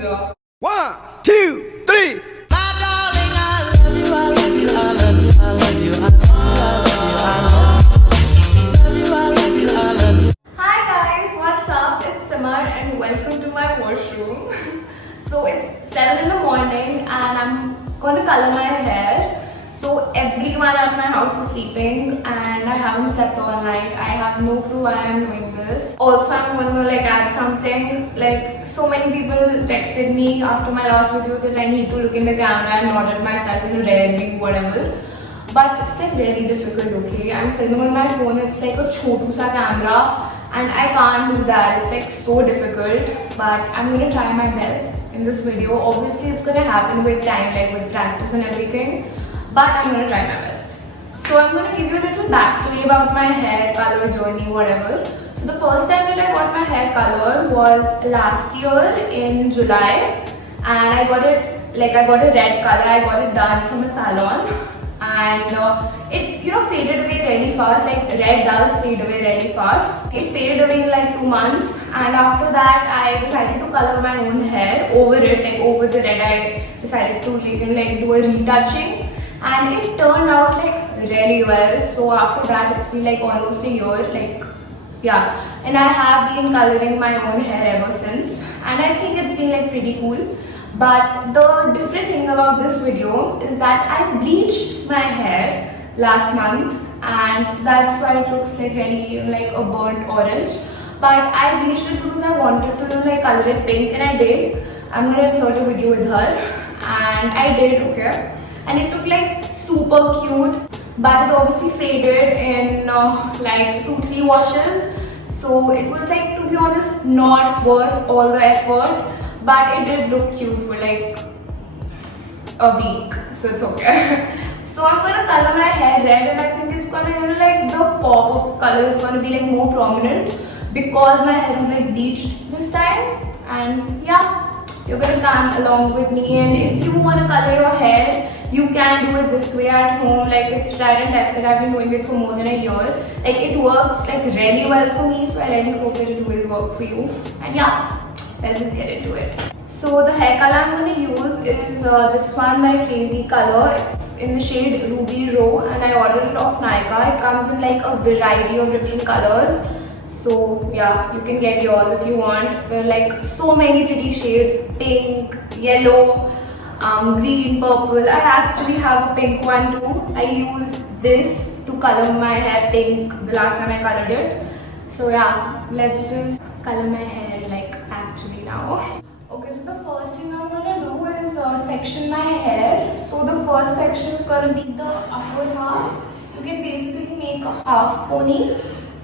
teaser. 1, 2, 3. Hi guys, what's up? It's Samar and welcome to my washroom. So it's 7 in the morning and I'm gonna color my hair. So everyone at my house is sleeping and I haven't slept all night. I have no clue why I'm doing this. Also, I'm gonna add something. Like, so many people texted me after my last video that I need to look in the camera and nod at myself in a red view, whatever. But it's like very difficult, okay? I'm filming on my phone, it's like a chotu sa camera and I can't do that. It's like so difficult, but I'm gonna try my best in this video. Obviously, it's gonna happen with time, like with practice and everything, but I'm gonna try my best. So I'm gonna give you a little backstory about my hair color journey, whatever. So the first time that I got my hair colored was last year in July, and I got a red color. I got it done from a salon. And it faded away really fast. Like, red does fade away really fast. It faded away in like 2 months, and after that I decided to color my own hair over it, like over the red. I decided to do a retouching, and it turned out like really well. So after that it's been like almost a year, and I have been coloring my own hair ever since, and I think it's been like pretty cool. But the different thing about this video is that I bleached my hair last month, and that's why it looks like really like a burnt orange. But I bleached it because I wanted to color it pink, and I did. I'm gonna insert a video with her, and I did, okay. And it looked like super cute, but it obviously faded in like 2-3 washes. So it was like, to be honest, not worth all the effort. But it did look cute for like a week, so it's okay. So I'm gonna color my hair red, and I think it's gonna, like the pop of color is gonna be like more prominent because my hair is like bleached this time. And yeah, you're gonna come along with me. And if you wanna color your hair, you can do it this way at home. Like, it's tried and tested. I've been doing it for more than a year. Like, it works like really well for me, so I really hope that it will work for you. And yeah, let's just get into it. So the hair color I'm going to use is this one by Crazy Color. It's in the shade Ruby Raw, and I ordered it off Nykaa. It comes in like a variety of different colors. So yeah, you can get yours if you want. There are like so many pretty shades: pink, yellow, green, purple. I actually have a pink one too. I used this to color my hair pink the last time I colored it. So yeah, let's just color my hair like actually now. Okay, so the first thing I'm gonna do is section my hair. So the first section is gonna be the upper half. You can basically make a half pony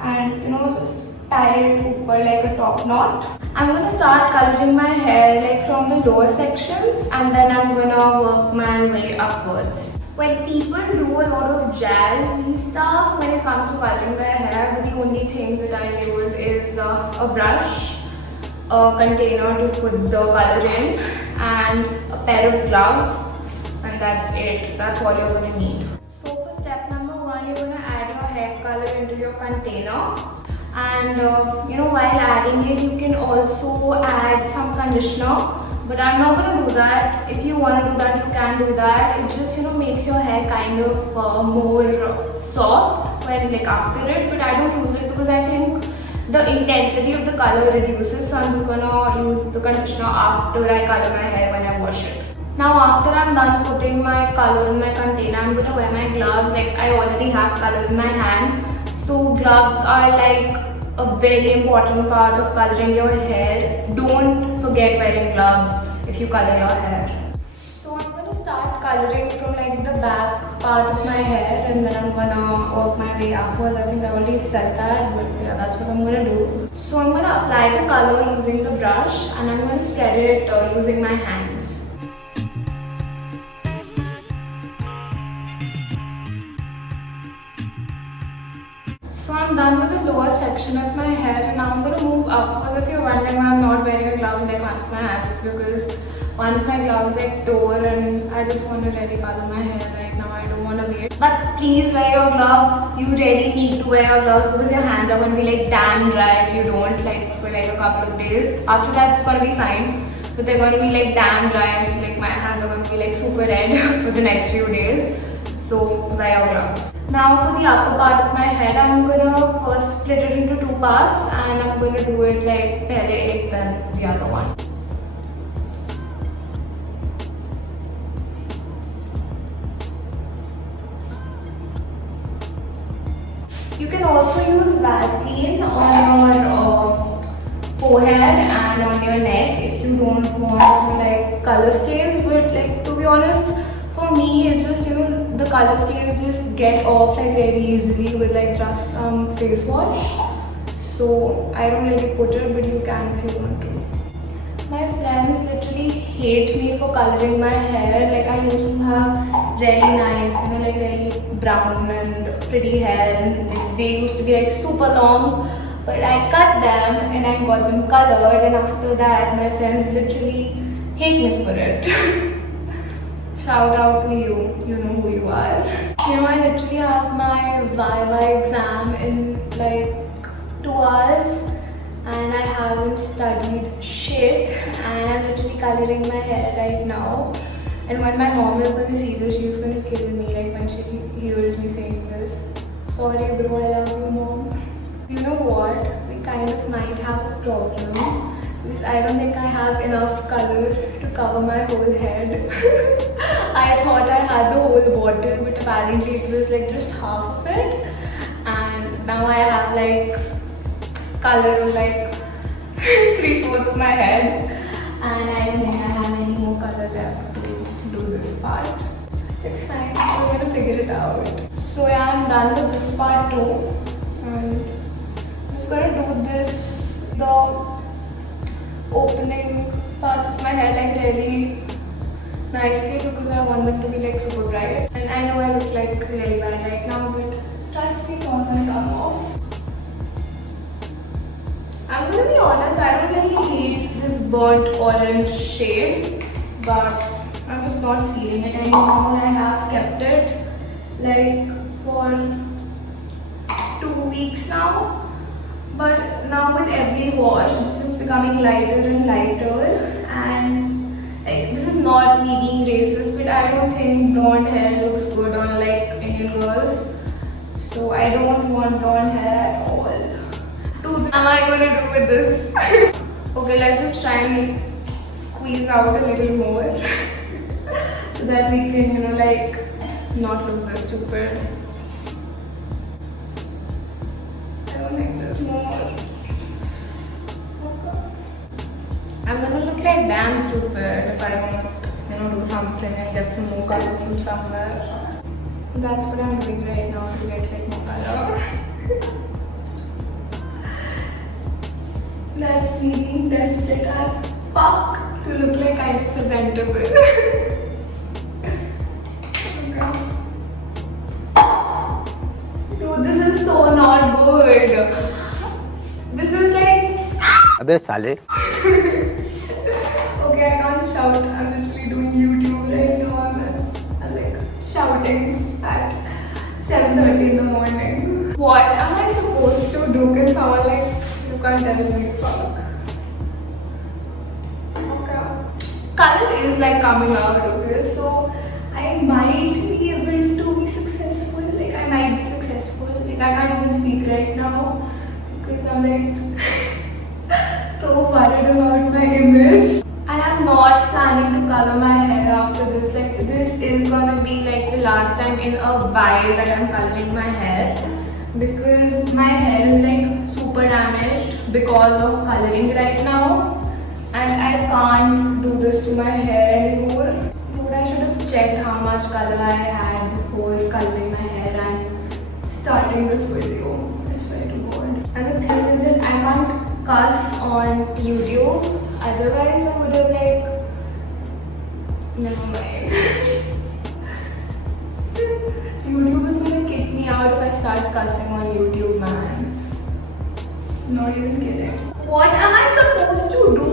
and just tie it over like a top knot. I'm gonna start coloring my hair like from the lower sections, and then I'm gonna work my way upwards. When people do a lot of jazzy stuff when it comes to coloring their hair, but the only things that I use is a brush, a container to put the color in, and a pair of gloves, and that's it. That's all you're gonna need. So for step number 1, you're gonna add your hair color into your container, and while adding it, you can also add some conditioner. But I'm not gonna do that. If you wanna do that, you can do that. It just makes your hair kind of more soft when after it. But I don't use it because I think the intensity of the color reduces. So I'm just gonna use the conditioner after I color my hair when I wash it. Now after I'm done putting my color in my container, I'm gonna wear my gloves. Like, I already have color in my hand. So gloves are like a very important part of coloring your hair. Don't forget wearing gloves if you color your hair. So I'm going to start coloring from like the back part of my hair, and then I'm going to work my way upwards. I think I already said that, but yeah, that's what I'm going to do. So I'm going to apply the color using the brush, and I'm going to spread it using my hands. So I'm done with the lower section of my hair, and now I'm going to move upwards. If you're wondering why I'm not wearing a glove like one of my hands, it's because one of my gloves tore, and I just want to really color my hair right now. I don't want to wait. But please wear your gloves. You really need to wear your gloves because your hands are going to be like damn dry if you don't, like for like a couple of days. After that, it's going to be fine. but they're gonna be like damn dry and like my hands are gonna be like super red for the next few days. So wear your gloves. Now for the upper part of my head, I'm gonna first split it into two parts and I'm gonna do it like pehle ek then the other one. You can also use Vaseline on your forehead and on your neck if you don't want like color stains, but like to be honest, for me it just, you know, the color stains just get off like really easily with like just some face wash. So I don't really put it, but you can if you want to. My friends literally hate me for coloring my hair. Like I used to have really nice, you know, like very brown and pretty hair, and they used to be like super long. But I cut them and I got them colored, and after that my friends literally hate me for it. Shout out to you, you know who you are. You know, I literally have my Viva exam in like 2 hours and I haven't studied shit and I'm literally coloring my hair right now. And when my mom is going to see this, she's going to kill me like when she hears me saying this. Sorry bro, I love you mom. You know what? We kind of might have a problem because I don't think I have enough color to cover my whole head. I thought I had the whole bottle, but apparently it was like just half of it. And now I have like color of like 3/4 of my head. And I don't think I have any more color left to do this part. It's fine, we're gonna figure it out. So yeah, I'm done with this part too. And I'm just gonna do this, the opening parts of my hair like really nicely because I want them to be like super bright. And I know I look like really bad right now, but trust me, it's all gonna come off. I'm gonna be honest, I don't really hate this burnt orange shade, but I'm just not feeling it anymore. I have kept it like for 2 weeks now, but now with every wash it's just becoming lighter and lighter. And like, this is not me being racist, but I don't think blonde hair looks good on like Indian girls, so I don't want blonde hair at all. Dude, what am I gonna do with this? Okay, let's just try and squeeze out a little more so that we can, you know, like not look this stupid. I don't think there's more. I'm gonna look like damn stupid if I don't, you know, do something and get some more color from somewhere. That's what I'm doing right now to get like more color. That's me being desperate as fuck to look like I'm presentable. Dude, this is so not good. This is like... अबे साले. Okay, I can't shout. I'm literally doing YouTube right now. I'm like shouting at 7:30 in the morning. What am I supposed to do? Can someone like... You can't tell me, fuck. Okay. Color is like coming out, okay? So I might be able to be successful. Like I might be successful. Like I can't even speak right now because I'm like so worried about my image. And I'm not planning to color my hair after this. Like this is gonna be like the last time in a while that I'm coloring my hair, because my hair is like super damaged because of coloring right now, and I can't do this to my hair anymore. Dude, I should have checked how much color I had before coloring my hair and starting this video. I swear to God. And the thing is that I can't cuss on YouTube, otherwise I would have like... Never mind. YouTube is gonna kick me out if I start cussing on YouTube, man. Not even kidding. What am I supposed to do?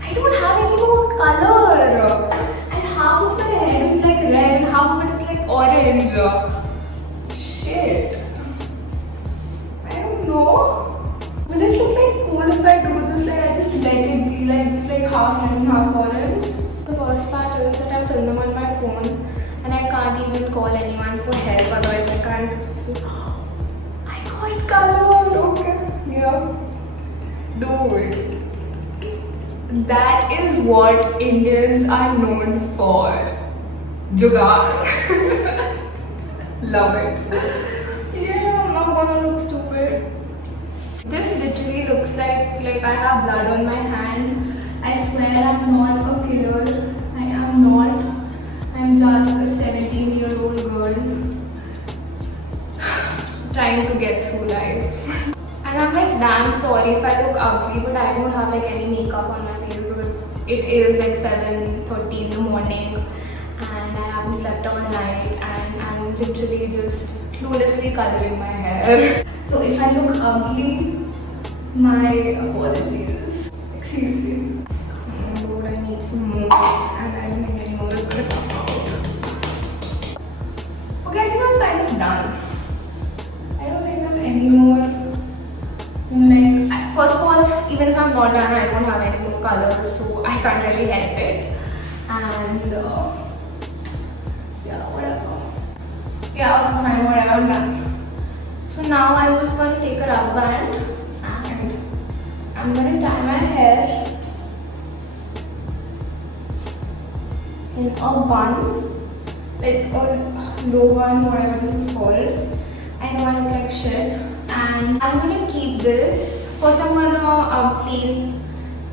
I don't have any more color. And half of my head is like red and half of it is like orange. Shit. I don't know. Will it look like cool if I do hair, otherwise I can't see. I got colored. Okay, yeah, dude. That is what Indians are known for. Jugaad. Love it. Yeah, I'm not gonna look stupid. This literally looks like I have blood on my hand. I swear I'm not a killer. I am not. I'm just a 17-year-old girl trying to get through life. And I'm like damn sorry if I look ugly, but I don't have like any makeup on my face because it is like 7:30 in the morning and I haven't slept all night and I'm literally just cluelessly coloring my hair. So if I look ugly, my apologies. Excuse me. Oh Lord, I need some more and I don't think any more is gonna come out. Okay, I think I'm kind of done. I don't think there's any more. Like, first of all, even if I'm not done, I don't have any more color, so I can't really help it. And yeah, whatever. Yeah, okay, fine, whatever, I'm done. So now I'm just going to take a rubber band and I'm going to tie my hair in a bun, like a low bun, whatever this is called. I know I look like shit. And I'm gonna keep this. First I'm gonna clean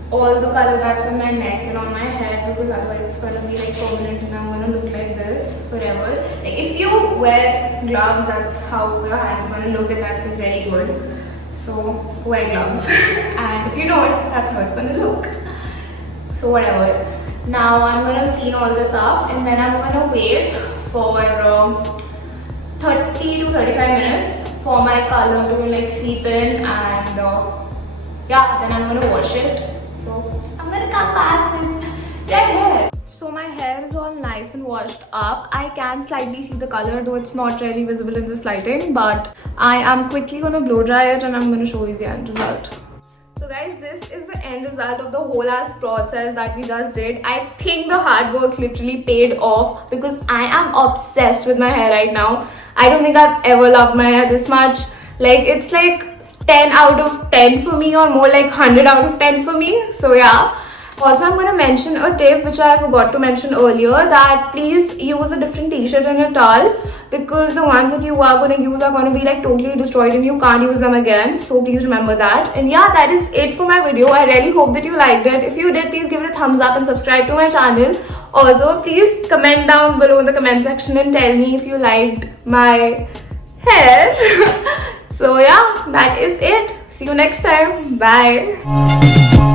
all the color that's on my neck and on my head because otherwise it's gonna be like permanent and I'm gonna look like this forever. Like if you wear gloves, that's how your hand's gonna look and that's very good. So wear gloves. And if you don't, that's how it's gonna look. So whatever. Now I'm gonna clean all this up and then I'm gonna wait for 30 to 35 minutes for my color to like seep in and yeah, then I'm gonna wash it. So I'm gonna come back with red hair. So my hair is all nice and washed up. I can slightly see the color though it's not really visible in this lighting, but I am quickly gonna blow dry it and I'm gonna show you the end result. So guys, this is the end result of the whole ass process that we just did. I think the hard work literally paid off because I am obsessed with my hair right now. I don't think I've ever loved my hair this much. Like it's like 10 out of 10 for me or more like 100 out of 10 for me. So yeah. Also, I'm going to mention a tip which I forgot to mention earlier, that please use a different t-shirt and a towel because the ones that you are going to use are going to be like totally destroyed and you can't use them again. So please remember that. And yeah, that is it for my video. I really hope that you liked it. If you did, please give it a thumbs up and subscribe to my channel. Also, please comment down below in the comment section and tell me if you liked my hair. So yeah, that is it. See you next time. Bye.